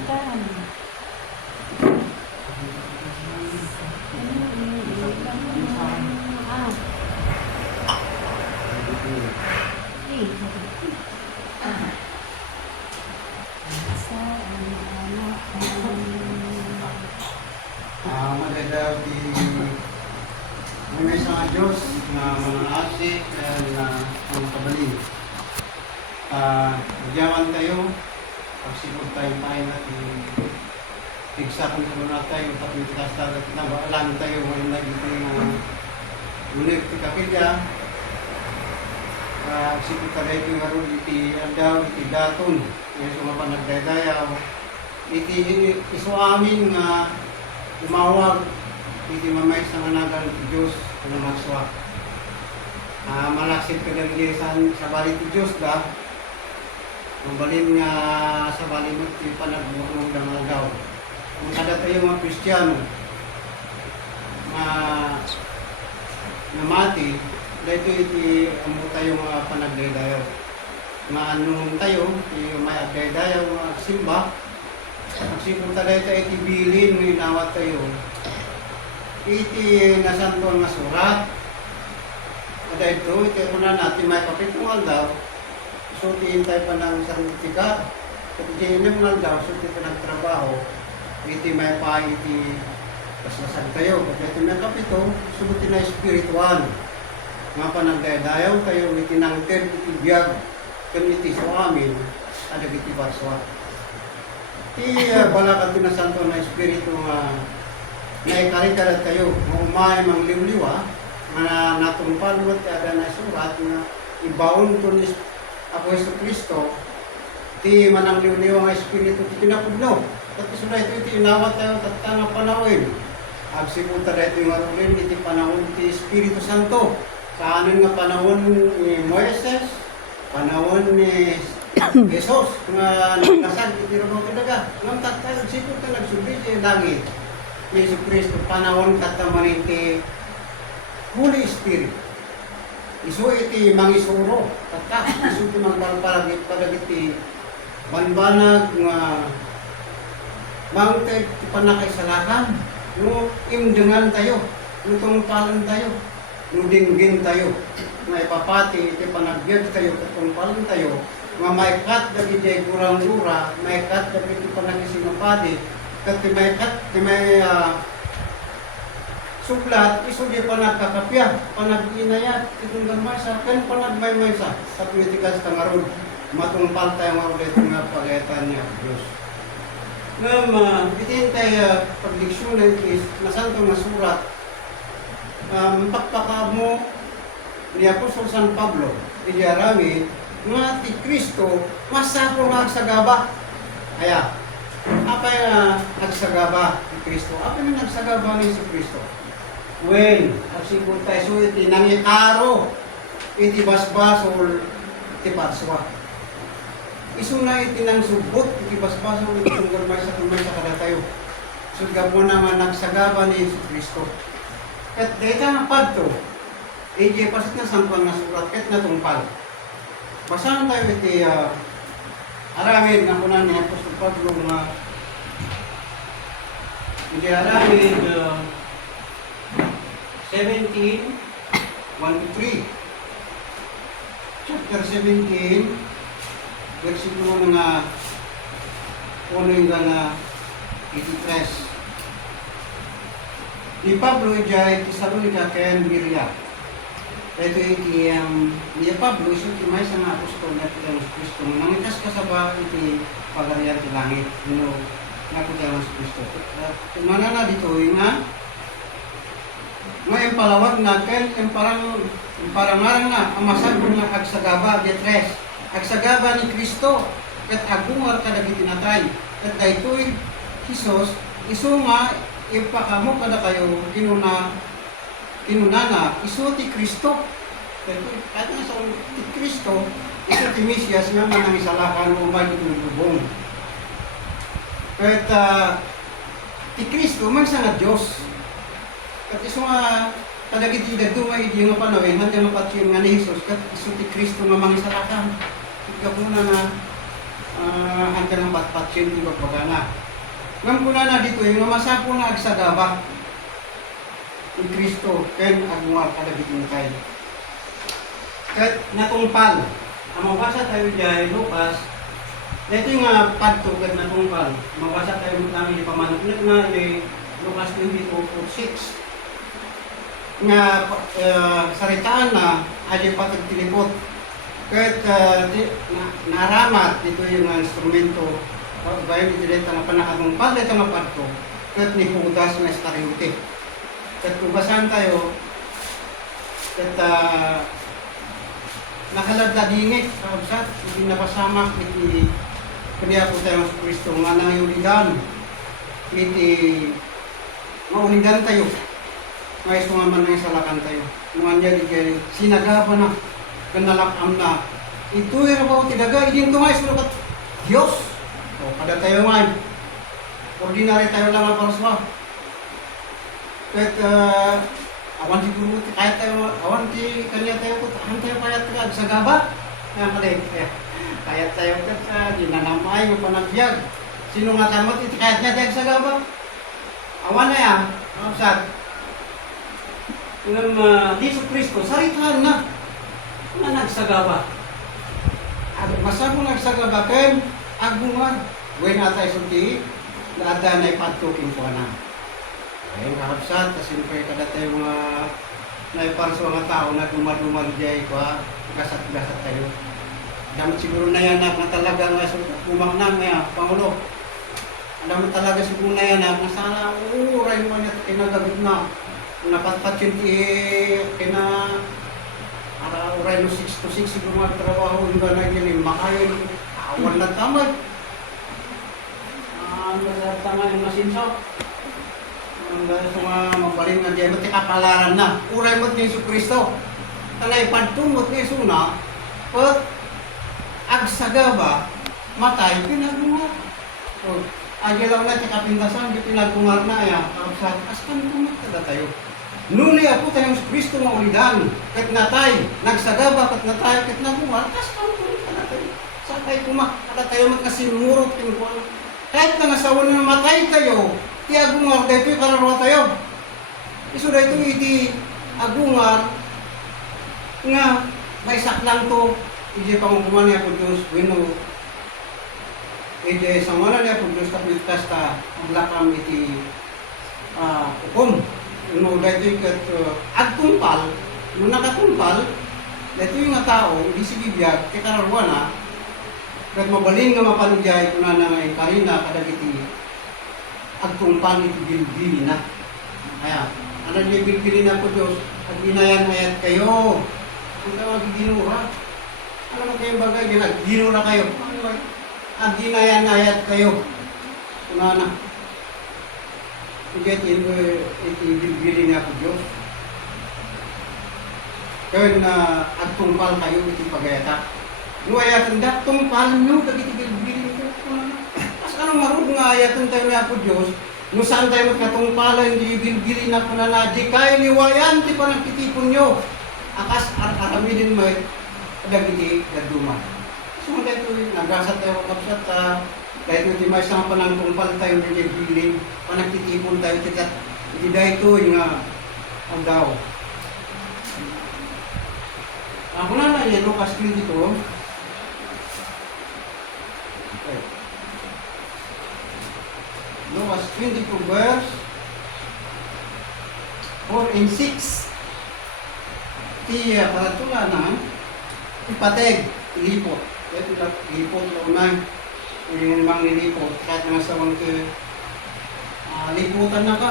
Ikan. Ah. Sa anak. Maganda may isang Diyos na mga asik na mga kabalin. Nagyaman tayo, pagsipod tayo natin, tigsakan ko na tayo, tapos tayo, nabaalan tayo, ngayon lagi tayo ulit kapilya. Pagsipod tayo ito nga rin, iti andaw, iti daton, yung sumapa nagdaydayaw, iti iso amin nga umawag, iti mamay sa managal Diyos na magswa. Malaksit ka dali sa balik ti Diyos da, mabalin nga sa balik mo iti panagbuklong ng daw. Kung kada tayo mga Kristiyano na mati, dahil iti amo tayo mga panagdaydayaw. Nga anong tayo, iti may agdaydayaw mga simba, magsipong tayo tayo iti bilin, may nawat tayo. Iti nasantuan nga surat. At ito, iti una natin may kapitungan daw. So, tiintay pa ng saruntika. At iti inyong daw, so iti pa nagtrabaho. Iti may pa, iti paslasag tayo. At iti may kapito, subuti na espiritual. Nga pa nagdaydayaw tayo, iti nangted, iti biyag. Kan iti so amin, ada iti barswa. Iti balakan tinasantuan na espiritu nga naikari-karat kayo, umay mang liwliwa, na natumpal mo ada na surat na ibaon to ni Aposto Kristo, ti manang liwliwa nga espiritu ti pinapudno. At isunay ito inawat tayo tatang panawin. Agsipunta na ito yung arulin, iti panahon ti Espiritu Santo. Sa anon nga panahon ni Moises, panahon ni Jesus, nga nagkasag, iti rumaw talaga. Ngamtak tayo, agsipunta nagsubi ti langit. Yesu Kristo panahon kataman iti Holy Spirit. Isu iti mangisuro. Kata, isu iti mangbalbalagit palagiti banbanag nga mangte iti panakaisalakan. No imdengan tayo, no tungpalan tayo, no dinggin tayo. Nga ipapati iti panagbyag tayo, tungpalan tayo. Nga maikat dagiti kurang-lura, maikat dagiti panakisinapadi. Kat timay suklat, iso di pa nagkakapya, panag-inayat, itong gamasa, kan panagmaymaysa, sa politikas tangarod, matungpal tayo nga ulit nga pagayatan niya, Diyos. Ngam, itin tayo pagdiksyon ng Kris, nasantong na surat, pakpaka mo ni Apostol San Pablo, idiarami, nga ti Kristo, masapo magsagaba. Kaya, apa yung nagsagaba ni Kristo? Apa yung nagsagaba ni si Kristo? When, agsipon tayo, so iti nangikaro, iti basbasol, iti parswa. Iso na iti nang subot, iti basbasol, iti tunggal sa kada tayo. So gabo naman nagsagaba ni si Kristo. At dito nga padto, iti pasit na sangkwan na surat, kat natungpal. Basahan tayo iti aramid na kunan ni Apostol Pablo nga hindi aramid 17, 1-3. Chapter 17, versikulo nga 1 hanggang 83. Ni Pablo ijay Tesalonica ken Berea. Ito iti ni Pablo iso ti may sa apostol na ti Kristo nangitas kasaba iti pagarian ti langit no naku ti Kristo. Mana na dito nga may empalawag na ken parang na amasag nga agsagaba di tres agsagaba ni Kristo ket agungar kadagiti natay ket daytoy Jesus iso nga ipakamo kada kayo kinunana, iso ti Kristo. At nga sa ti Kristo, iso ti Mesias nga manang isalakan o umay itulubong. At ti Kristo, man sa nga Diyos. At iso nga, kadagiti dagdumay di nga panawin, handa nga patiyong nga ni Jesus, kat iso ti Kristo nga mangisalakan. Ikaw na nga, hanggang ang patpatsin di bagpagana. Ngam ko na dito yung mamasako na agsagaba ni Kristo ken agmual kada bitintay. Ket natungpal. Ang mabasa tayo diay Lucas. Ito yung padto ket natungpal. Mabasa tayo namin di pamanuknet na ni Lucas 22:6. Nga saritaan na aja patagtilipot. Ket naramat dito yung instrumento bayan dito na panahagong padre ito nga padto. Ket ni Judas na Iscariote. Ket kubasan tayo ket nakaladladingit sa absat hindi napasamak iti kaniya po tayo sa Kristo nga nangyulidan iti maulidan tayo may sumaman na isalakan tayo mga niya sinagaba na kanalakam na ito yung rabaw tidaga idin ito nga isulakat Diyos o kada tayo nga ordinary tayo lang ang paraswa ket awan siguro kahit tayo awan ti kanya tayo ko tayo payat ka sa gaba nga pala kaya tayo ket ginanamay mo panagbiag sino nga tamot iti kahit niya tayo sa gaba awan na yan sad ng Hesus Kristo saritaan na nagsagaba masabong nagsagaba ken agungan wen atay sulti laada na ipatukin ko na ayun kakabsat, kasi siyempre kada tayo mga naiparso mga tao na dumadumal diay ko, gasat-gasat tayo. Damat siguro na yan na talaga nga umang na nga, Pangulo. Damat talaga siguro na yan na sana uray mo na kinagabit na. Napatpat yun kina uray no 6 to 6 siguro mga trabaho yung ba na yun, makayon, awan na tamad. Tama yung masinsaw. Ang mga mabaling na diyan, mati kapalaran na. Uray mo ni Hesus Kristo. Tanay padtumot ni Hesus na, pag agsagaba, matay, pinagungar. So, agya lang na, kapintasan, di pinagungar na, kapsat, askan tumat kada tayo. Nuni ako tayong Kristo nga ulidan, kat natay, nagsagaba, kat natay, kat nagungar, askan tumat kada tayo. Sakay kumak, kada tayo magkasimurot, kahit na nasawan na matay tayo, ti agungar dito kararwa tayo. Iso dito iti agungar nga may saklang to iti pangkuman niya po Diyos wino iti samana niya po Diyos kapilitas ta aglakam iti hukom. No dito kat agtumpal no nakatumpal dito yung nga tao hindi si bibiyag ti kararwa na kat mabalin nga mapanudyay kuna na nga karina kadag iti agtumpang iti bilbili na. Kaya, ano niya bilbili na po Diyos, at ginayan-ayat kayo. Ang tawag ginura. Ano mo kayong bagay, ginura kayo. At ginayan-ayat kayo. Kuna na. Iti bilbili na po Diyos. Kaya na agtumpal kayo iti pagayata. Nuayatan da, tumpal nyo, kagiti bilbili ko. Anong marunong nga ayatan tayo na po Diyos, no saan tayo magkatungpala, hindi bilbili na po na di kayo liwayan, di pa nagtitipon nyo. Akas aramidin mo, kadagiti, daduma. So mga ito, nagasat tayo kapsat, kahit hindi may isang panangtungpal tayo na bilbili, pa nagtitipon tayo, hindi dahil ito yung ang daw. Ako na yan, Lucas 22. Okay. Lucas 22 verse 4 and 6. Paratulanan, ipateg, ilipot. Ito lang, ilipot launan. Yung mga nilipot, kahit nga sa mga liputan na ka,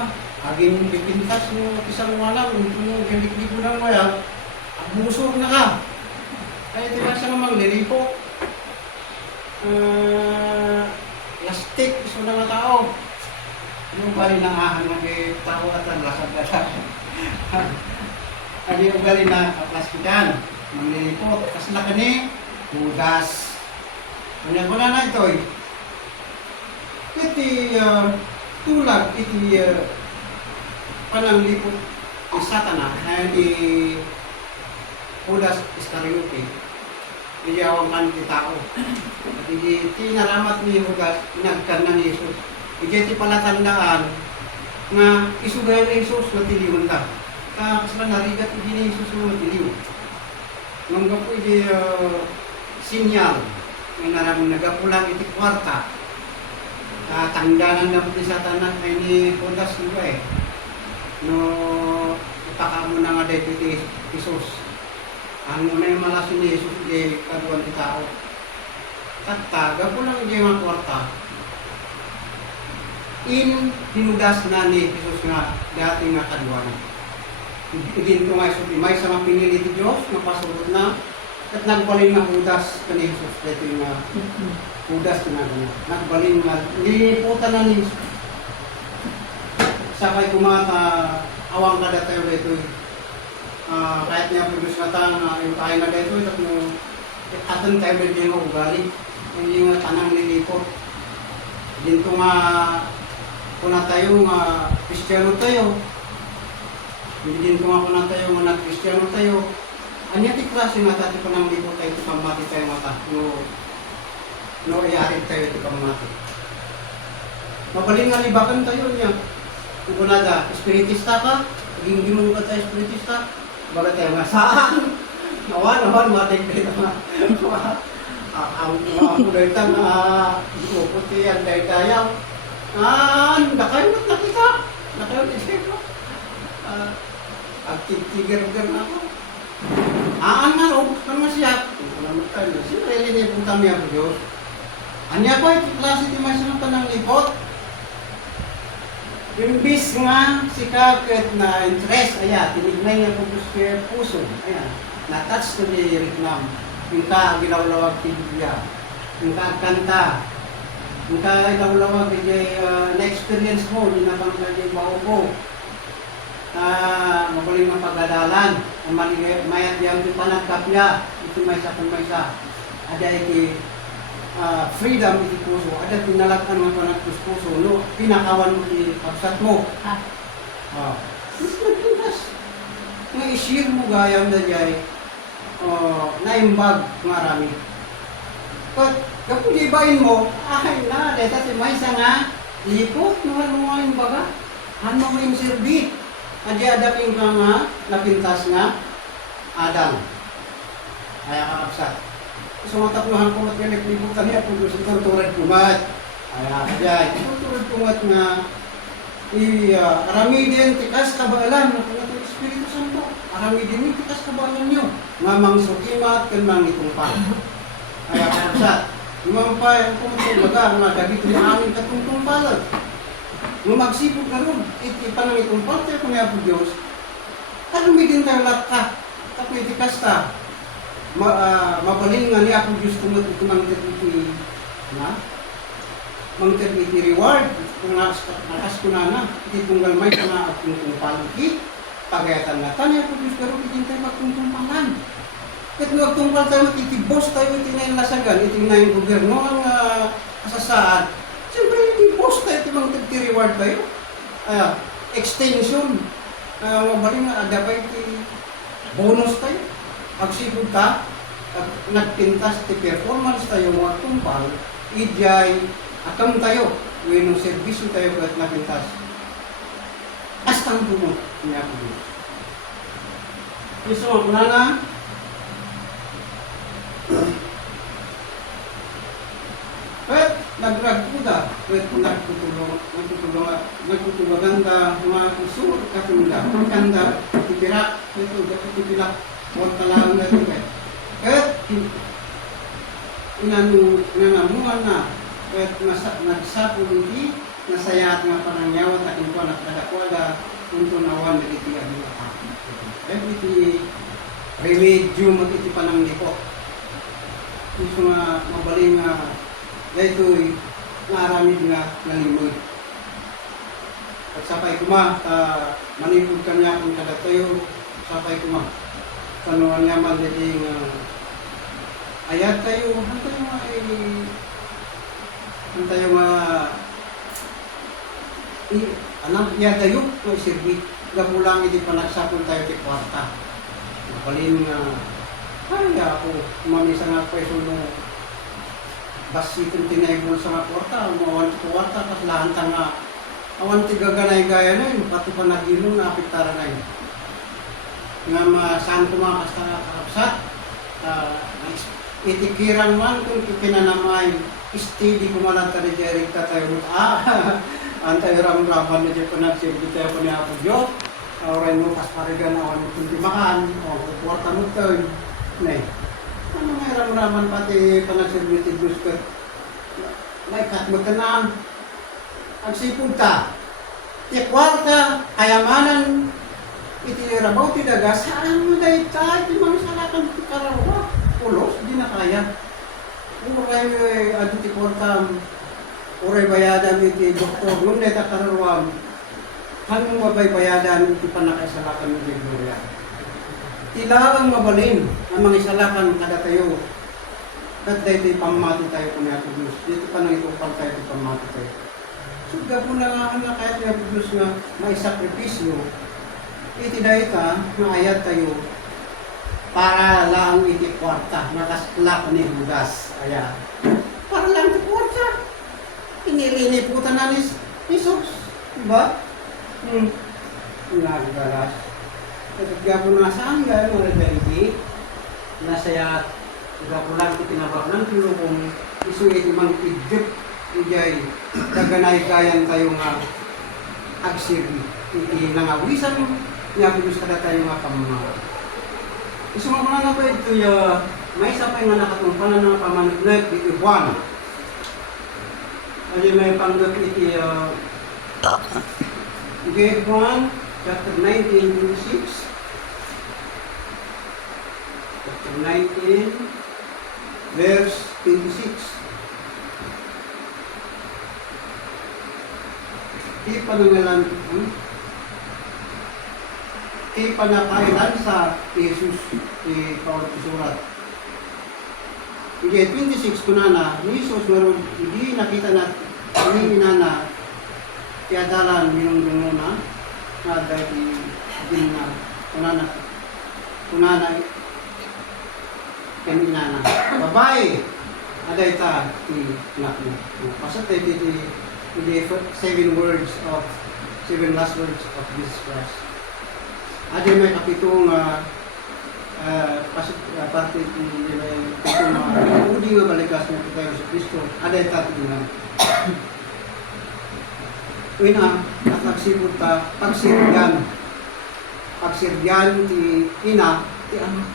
aging pipintas mo isang walang, yung gilik-lipo ng maya, abusor na ka. Kaya ito lang siya namang lilipot. Lastik, gusto na mga tao. Yung bali na ahan mag-tao at ang lasag-lasag. Ano yung bali na plastikan, manglilipot. Kasi na kani, Judas. Kanya ko na ito eh. Iti tulag, iti pananglipot ni Satana, na di Judas Iscariote. Hindi awang kan ti tao. At hindi tinaramat ni Judas, pinagkan na ni Jesus. Hindi ti palatandaan nga isugay ni Jesus na tiliwan ka. Kasla narigat hindi ni Jesus na matiliw. Nung po hindi sinyal, may naramang nagapulang iti kwarta. Tanggalan na po ni Satanas ay ni Judas juga eh. No, ipaka mo na nga dahil iti Jesus. Ano na yung malasin ni Jesus di kaduan ti tao. Katta, gapulang hindi nga kwarta. Hinudas na ni Jesus nga dati nga kaduan. Idin ko nga iso, may sa mga pinili ti Diyos, napasulot na. At nagbalin na Judas ka ni Jesus. Dito yung Judas tinagana. Nagbalin na, niliputan na ni Jesus. Sakay kumata, awang kada tayo dito. Kahit niya produce na tang, yung tayo na dito, atan tayo dito yung ugali. Hindi nga tanang nilipot. Dito nga, kuna tayo nga, Kristiyano tayo. Hindi din kung ako na tayo nga nag-Kristiyano tayo. Anya ti klase nga dati pa nang lipo tayo ito pamati tayo mata. No iarit tayo ito pamati. Mabaling nga libakan tayo niya. Kung kunada, espiritista ka, hindi mo ka tayo espiritista, baga tayo nga saan? Nawan, matigpit nga. Ang kulay tang puputi ang dayaw. Nakayot na kita. Nakayot na kita. Agtigigar-gar na ako. Kan masyak. Siyempre, linipong kami ang Diyos. Anya ko, iti klase ti masya ng panang lipot. Imbis nga si Kakit na interest, ayan, tinignay niya po sa puso. Ayan, na-touch to the Vietnam. Yung ka, ginawlawag ti Biblia. Yung ka, kanta. Yung ka, ginawlawag ti na-experience mo, yung napangkal yung baho ko. Mabuling ng pagdadalan. Mayat yang di panagkapya. Ito may sa kung may sa. Ada iti freedom iti puso. Ada pinalagkan ng panagpus puso. No, pinakawan mo iti kapsat mo. Mas nagpinas. Nga i-share mo gayam na jay naimbag marami. Kapag ibayin mo, ay na, deta si Maysa nga, lipot, mahal mo nga yung baga. Ano mo yung serbi? Adi adapin ka nga, napintas nga, Adam. Kaya kakapsat. So matakluhan ko mat galit libutan niya kung gusto itong turad kumat. Kaya kaya, itong turad kumat nga, aramidin tikas kabaalan, nakulat ng Espiritu Santo. Aramidin ni tikas kabaalan nyo. Mamang sukimat, kanmang itungpal. Kaya kakapsat. Lumampay ang kumutong baga, nga dagito na aming katungtong palad. Nung magsipot na ron, itipan ng itong parte kung nga po Diyos, kalumidin tayo lahat ka, tapitikas ta, mabaling nga niya po Diyos kung ito mangtagiti, mangtagiti reward, kung nakas ko na, iti tunggal may na at tungtong palagi, pagayatan na, tanya po Diyos karo, itin tayo magtungtong palan. At nung agtungpal tayo, matitibos tayo, itinayin lasagan, itinayin gobyerno, ang asasaan, siyempre, i-post tayo, ito mga reward tayo. Extension. Mabaling nga, ada pa iti bonus tayo. Pagsipod ka, nagpintas ti performance tayo, mga tumpal, ijay, akam tayo, winong servisyo tayo kahit napintas. Astang tumot, niya po Diyos. Gusto mo na nga, nagkuda, nagtutulungan ka, mga kusur, katunda, kanda, tipirak, tipirak, huwag talang na ito eh. Kahit nangamuhan na, kahit nagsapo hindi, nasayat nga panangyawan, at ito nakadakwada, unto nawan na iti ang mga ako. Kahit iti remedium at iti pananglipot. Gusto nga mabaling nga, dahil naramid nga nalimoy. At sapay kuma, manipod kanya kung kada tayo, sapay kuma. Kanuan nga man dating ayat tayo, tayo alam, iya tayo, no sirbi. Gapulang hindi pa nagsapon tayo ti kwarta. Napalin nga, Kaya ako, mamisa nga pa isuno. Basi kung tinay mo sa mga kwarta, umawan sa kwarta, kasi lahat nga, awan tigaganay gaya na yun, pati pa nagilong na apitara na yun. Nga saan ko mga kakapsat, itikiran man kung pinanamay, steady ko man ang tanijerig ka tayo, antay ramraman na dyan po nagsibit tayo po ni Apo Diyos, oray mo kasparigan, awan mo kung timakan, o kwarta mo tayo, nay. Ano may ramraman pati panagsibit Diyos ka, laikat mo ka na, ang sipod ta, kwarta, kayamanan, itirabaw, tidaga, saan mo dahil tayo, di mga salakan ito karawa, pulos, di na kaya. Uray, ado ti kwarta, uray bayadan iti doktor, nung neta karawa, hanggang mabay bayadan iti panakaisalakan mo di Gloria. Tilaang mabalin ang mga isalakan kada tayo. Kat dahil pamati tayo kung Apo Diyos. Dito pa nang itupal tayo iti pamati tayo. So gapo na nga ang nakayat ni Apo Diyos nga may sakripisyo. Iti dahil ka, maayat tayo para lang iti kwarta. Nakaslak ni Judas. Ayan. Para lang iti kwarta. Iniliniputan na ni Jesus. Diba? Nagdalas. At gapo na saan gaya mga rebelde, nasayat, gapo lang iti pinabak ng tulong, iso iti mang idip, ijay, kaganay kayan tayo nga agsiri, iti nangawisan, niya pilos kada tayo nga kamamawa. Iso nga mga na ito, may isa pa yung nakatumpanan ng pamanagnet, iti Juan. Ano may panggap iti, Juan, chapter 19:26. Chapter 19, verse 26. Di panakailan sa Jesus ni Paulo Surat. Hindi, 26 ko na ni Jesus meron, hindi nakita na, hindi inana, kaya dalan minong na, dahil din na, kunana, kanina na. Babae, aday ta, anak mo. Pasat tayo the 7 last words of Jesus Christ. Aday may kapitong parte itong udi nga balikas na ito tayo sa Kristo. Aday ta, tingnan. Una, at nagsibot ta, pagsirgan ti ina, ti anak.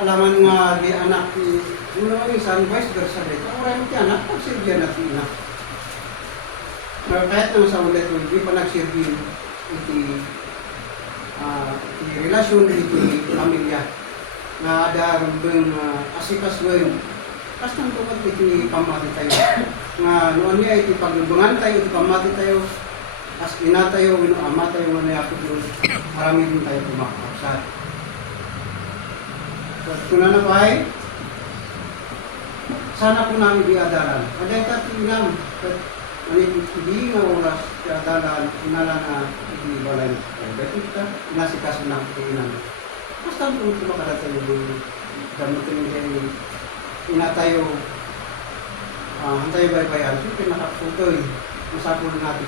Alaman nga di anak ni mula ang isang vice versa rin. Kauray mo ti anak, pagsirgan at ina. Kahit naman sa ulit, hindi pa nagsirgin iti relasyon iti pamilya na darambang asikas-wen. Basta ang tukat iti pamati tayo. Nga noon niya iti paglubangan tayo, iti pamati tayo, as ina tayo, ama tayo, nga niya po Diyos, marami din tayo tumakapsat. So, kung na ba sana po namin di adalan. Aday ka tinam, hindi nga oras di adalan, inala na hindi balay. Betit ka, inasikas na ito inam. Basta po ito makadatan yung gamutin yung ina tayo, hantay baybayan, so pinakapsutoy, masapul natin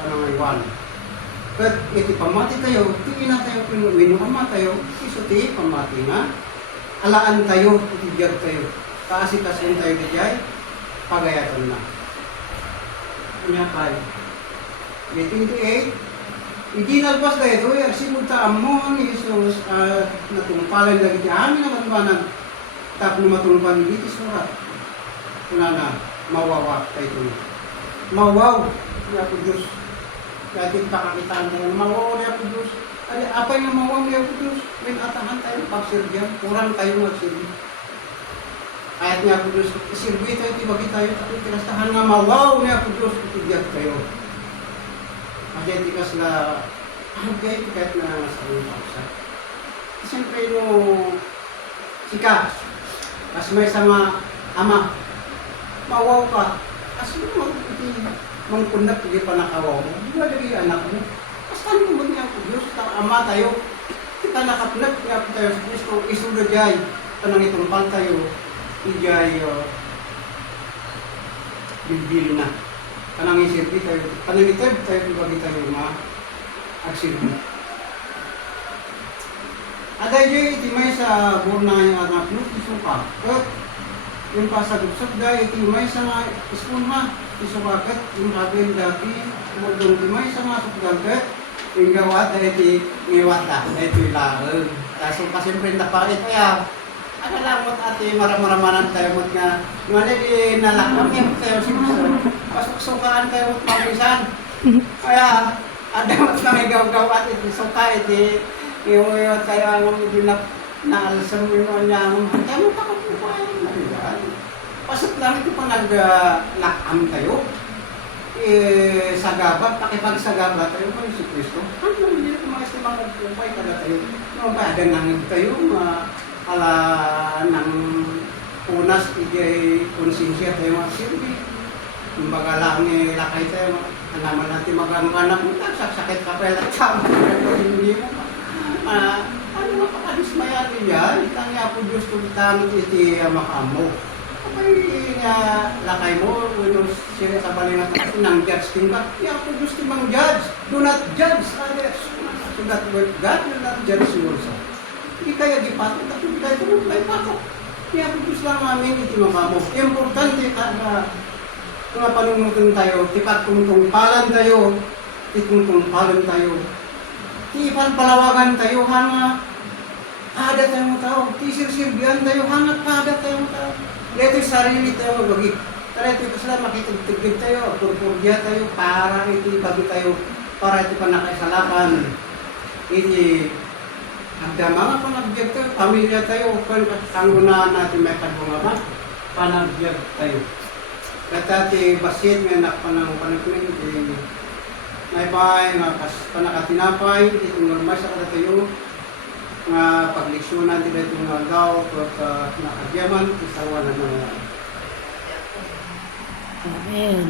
panangaywan. But iti pamati tayo, iti ina tayo minumama tayo, isuti pamati nga, alaan tayo, itibiyag tayo, kaasikasin tayo kajay, pagayatan na. Kanya tayo. 28, hindi nalpas tayo ito, simul ta amon ni Jesus natumpalan lagi ti amin naman ba tap na matulungan ni Diti Surat. Kuna na, mawawa tayo ito. Mawaw, niya po Diyos. Kaya din pakakitaan tayo, mawaw niya po Diyos. Apay na mawaw niya po Diyos. May atahan tayo, pagsirbihan, kurang tayo magsirbi. Kahit niya po Diyos, isirbi tayo, tibagi tayo, tapos tirastahan na mawaw niya po Diyos, itibiyag tayo. Kaya di kas na, kahit na sa mga paksa. Siyempre yung sika, as may sama ama, mawaw ka. As mo mangkundat, hindi pa nakawaw mo. Hindi ba lagi anak mo? Basta mo mo niya po Diyos, ama tayo. ka nakaplag, kaya tayo sa Kristo, isuda jay, kanang itumpal tayo, ijay, bilbil na. Kanang isirbi tayo, kanang itag tayo, ibagi tayo agsirbi. Aday jay, itimay sa burna yung anak mo, isuka. Kat, yung pasagupsag dahil itimay sa mga ispun ma, isukakat, yung kabin dati, umudong timay sa mga sukdagat, yung gawat dahil iwat na, dahil ilarang. Kaso pasimprin na pa, kaya, akalamot ati maramaraman tayo mo nga, nung di nalakam yung tayo sinusunod, pasok-sukaan tayo mo pamisan. Kaya, adamat na may gaw-gawat, iti suka, iti, yung tayo ang binap na alasam yung niya, kaya mo pa kapupayan na rin. Pasok lang ito pa nag-lakam tayo. Sa gabat, pakipagsagabat tayo mo si Kristo. Ano hindi ko mga istimang nagpupay kada tayo. No, ba, ganang tayo, ala ng punas, iti konsensya tayo magsilbi. Kumbaga lang lakay tayo, naman natin magang-anak mo, sakit ka pa lang tama. Hindi mo ano mapakadismayan niya, itang nga po Diyos tulitan iti makamo. Kapag nga lakay mo, siya sa balingat ng judge ting ka, kaya po Diyos timang judge, do not judge others. So that word God will not judge you also. Hindi kaya gipatok, at hindi tayo tulog tayo patok. Kaya po Diyos lang namin iti makamo. Importante na mga panunutin tayo, tipat tungtungpalan tayo, titungtungpalan tayo. Tipan palawagan tayo, hanga pada tayo mo tao. Tisir-sirbihan tayo, hanga pada tayo mo tao. Dito sarili tayo magbagi. Tara ito sila makitugtugid tayo, purpurgya tayo, para iti bagi tayo, para iti panakaisalakan. Iti agdama nga panagbiag tayo, pamilya tayo, ang unahan natin may kadungaman, panagbiag tayo. Katati basit may anak pa ng panagbiag, may bahay nga panakatinapay, itong normal sa kada tayo, nga pagleksyonan nila itong agaw, at nakagyaman, isawa na mga. Amen.